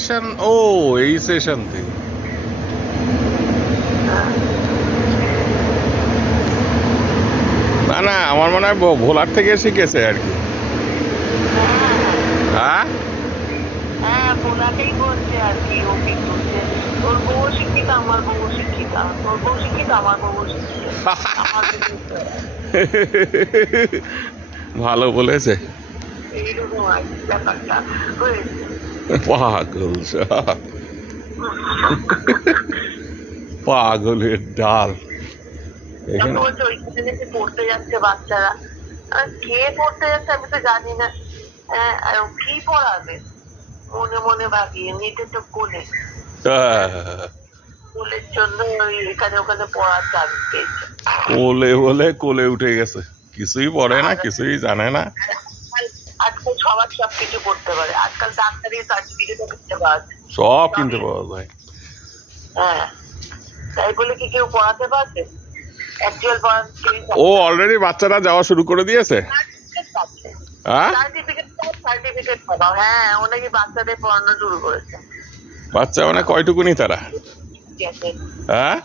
Session ও এই session থেকে না না আমার মনে হয় ভোলার থেকে শিখেছে আর কি। হ্যাঁ হ্যাঁ ভোলাতেই বলছে আর কি। ও কিন্তু তোর বউ শিক্ষিত, আমার বউ শিক্ষিত, তোর বউ শিক্ষিত, আমার বউ শিক্ষিত, আমার ভালো বলেছে। এইরকম আর কি ব্যাপারটা হয়েছে। পাগল পাগলের ডাল এখানে। বলছে ওইখানে যে পড়তে যাচ্ছে বাচ্চারা, কে পড়তে যাচ্ছে আমি তো জানি না। আর কি পড়াবে মনে মনে ভাবি, এমনিতে তো কোলে কোলের জন্য ওই এখানে ওখানে পড়ার চান্স পেয়েছে। কোলে বলে কোলে উঠে গেছে, কিছুই পড়ে না, কিছুই জানে না। আজকাল সবার সব কিছু করতে পারে, আজকাল ডাক্তারি সার্টিফিকেটও কিনতে পাওয়া যায়, সব কিনতে পাওয়া যায়। হ্যাঁ তাই বলে কি কেউ পড়াতে পারবে? অ্যাকচুয়াল ও অলরেডি বাচ্চারা যাওয়া শুরু করে দিয়েছে। হ্যাঁ সার্টিফিকেট পাওয়া, হ্যাঁ ও নাকি বাচ্চাদের পড়ানো শুরু করেছে। বাচ্চা মানে কয়টুকুনি তারা? ঠিক আছে। হ্যাঁ